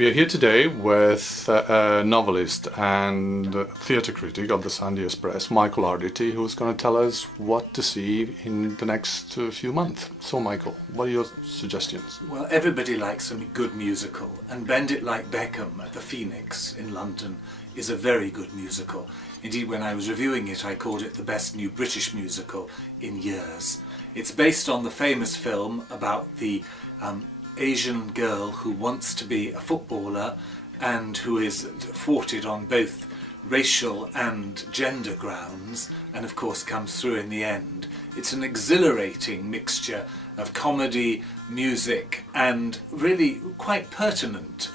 We are here today with a novelist and theatre critic of the Sunday Express, Michael Arditti, who's going to tell us what to see in the next few months. So Michael, what are your suggestions? Well, everybody likes a good musical, and Bend It Like Beckham at the Phoenix in London is a very good musical. Indeed, when I was reviewing it, I called it the best new British musical in years. It's based on the famous film about the Asian girl who wants to be a footballer and who is thwarted on both racial and gender grounds, and of course comes through in the end. It's an exhilarating mixture of comedy, music and really quite pertinent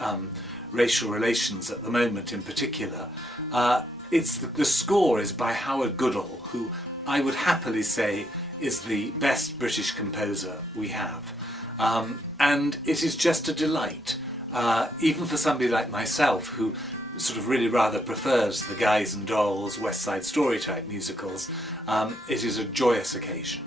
racial relations at the moment in particular. The score is by Howard Goodall, who I would happily say is the best British composer we have. And it is just a delight, even for somebody like myself who sort of really rather prefers the Guys and Dolls, West Side Story type musicals. It is a joyous occasion.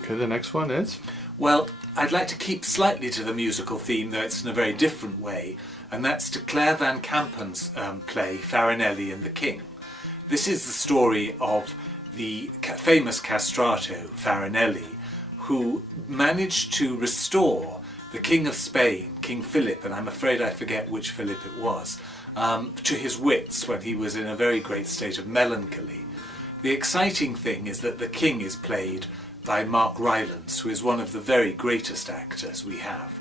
Okay, the next one is? Well, I'd like to keep slightly to the musical theme, though it's in a very different way, and that's to Claire Van Kampen's play Farinelli and the King. This is the story of the famous castrato Farinelli, who managed to restore the King of Spain, King Philip, and I'm afraid I forget which Philip it was, to his wits when he was in a very great state of melancholy. The exciting thing is that the King is played by Mark Rylance, who is one of the very greatest actors we have.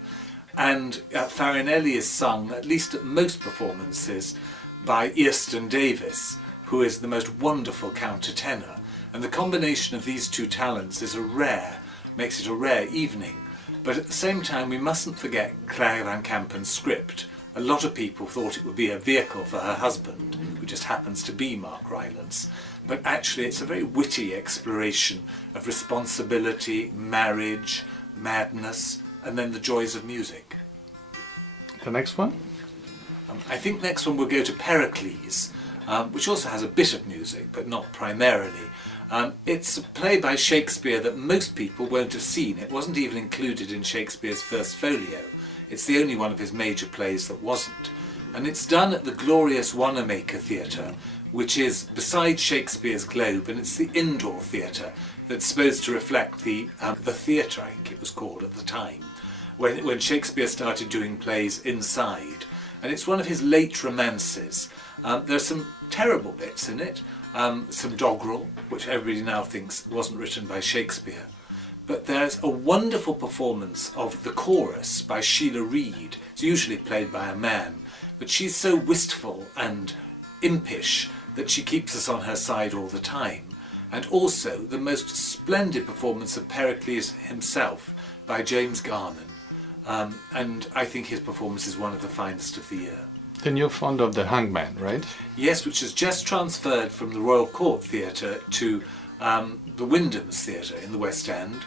And Farinelli is sung, at least at most performances, by Easton Davis, who is the most wonderful countertenor. And the combination of these two talents makes it a rare evening. But at the same time, we mustn't forget Claire Van Kampen's script. A lot of people thought it would be a vehicle for her husband, who just happens to be Mark Rylance. But actually it's a very witty exploration of responsibility, marriage, madness, and then the joys of music. The next one? I think next one we'll go to Pericles, which also has a bit of music, but not primarily. It's a play by Shakespeare that most people won't have seen. It wasn't even included in Shakespeare's first folio. It's the only one of his major plays that wasn't. And it's done at the glorious Wanamaker Theatre, which is beside Shakespeare's Globe, and it's the indoor theatre that's supposed to reflect the theatre, I think it was called at the time, when Shakespeare started doing plays inside. And it's one of his late romances. There's some terrible bits in it. Some doggerel, which everybody now thinks wasn't written by Shakespeare. But there's a wonderful performance of the chorus by Sheila Reid. It's usually played by a man, but she's so wistful and impish that she keeps us on her side all the time. And also the most splendid performance of Pericles himself by James Garman. And I think his performance is one of the finest of the year. Then you're fond of The Hangman, right? Yes, which has just transferred from the Royal Court Theatre to the Wyndham's Theatre in the West End.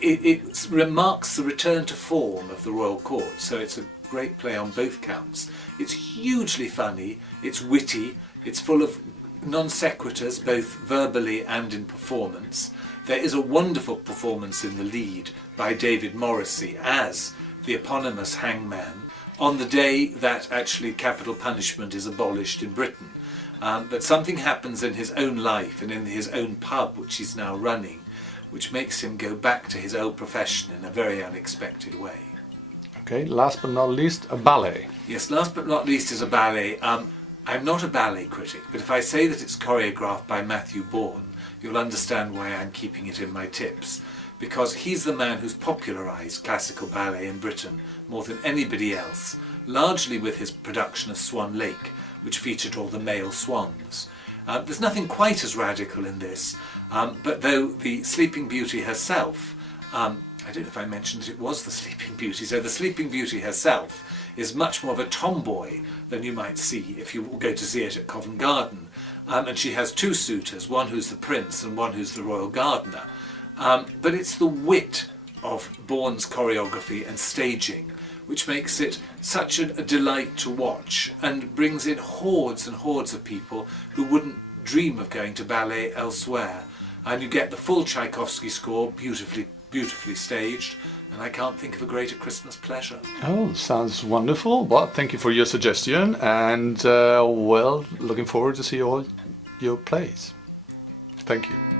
It remarks the return to form of the Royal Court, so it's a great play on both counts. It's hugely funny, it's witty, it's full of non sequiturs, both verbally and in performance. There is a wonderful performance in the lead by David Morrissey as the eponymous hangman, on the day that actually capital punishment is abolished in Britain. But something happens in his own life and in his own pub, which he's now running, which makes him go back to his old profession in a very unexpected way. Okay, last but not least, a ballet. Yes, last but not least is a ballet. I'm not a ballet critic, but if I say that it's choreographed by Matthew Bourne, you'll understand why I'm keeping it in my tips. Because he's the man who's popularised classical ballet in Britain more than anybody else, largely with his production of Swan Lake, which featured all the male swans. There's nothing quite as radical in this, but though the Sleeping Beauty herself, I don't know if I mentioned that it was the Sleeping Beauty, so the Sleeping Beauty herself is much more of a tomboy than you might see if you go to see it at Covent Garden. And she has two suitors, one who's the prince and one who's the royal gardener. But it's the wit of Bourne's choreography and staging which makes it such a delight to watch and brings in hordes and hordes of people who wouldn't dream of going to ballet elsewhere. And you get the full Tchaikovsky score, beautifully beautifully staged, and I can't think of a greater Christmas pleasure. Oh, sounds wonderful. Well, thank you for your suggestion, and well, looking forward to see all your plays. Thank you.